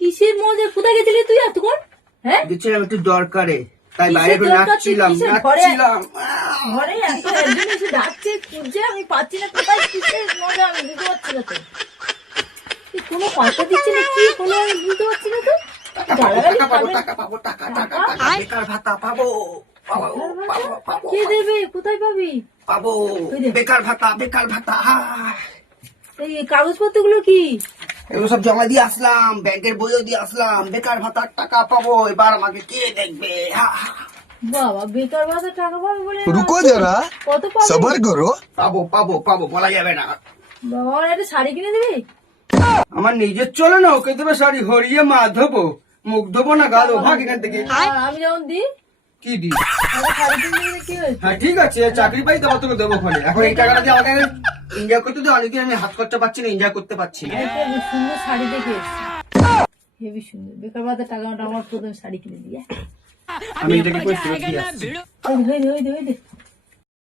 কিসের মজা? কোথায় গেছিলি তুই এতক্ষণ? হ্যাঁ, গেছিলাম একটু দরকারে, তাই বাইরে নাচছিলাম। ঘরে এত একজন এসে ডাকছে, খুঁজছে, আমি পাচ্ছি না কোথায়। কিসের মজা আমি বুঝতে পারছি না তো। তুই কোনো কথা দিচ্ছি না, কি হলো আমি বুঝতে পারছি না তো। বেকার ভাতা পাবো। কে দেবে? কোথায় পাবি? পাবো বেকার ভাতা, বেকার ভাতা। এই কাগজপত্রগুলো কি? এগুলো সব জমা দিয়ে আসলাম, ব্যাংকের বইও দিয়ে আসলাম। বেকার ভাতার টাকা পাবো, এবার আমাকে কে দেখবে? বাবা, বেকার ভাতা টাকা পাবে বলে? रुको जरा, কত পাবে? सबर करो। পাবো পাবো পাবো, বলা যাবে না। বাবা, আমার একটা শাড়ি কিনে দিবি? আমার নিজের চলে না, ওকে দেবে শাড়ি? হরিয়ে মা ধোবো, মুখ ধোবো না, গালো ভাগ এখান থেকে। আমি যেমন দিই কি দি? শাড়ি কিনে দিবি, কি হয়েছে? হ্যাঁ ঠিক আছে, চাকরি পাই তবে তোকে দেবো ফলে। এখন এই টাকাটা দিয়ে আমাকে এনজয় করতে দে। অনেকদিন আমি হাত খরচা পাচ্ছি না, এনজয় করতে পারছি না। একটা সুন্দর শাড়ি দেখে এসেছি, হেবি সুন্দর। বেকার ভাতা টাকাটা আমার প্রথম শাড়ি কিনে দিয়ে আমি এটাকে করে ফেরত দিয়ে আসছি। ওই দে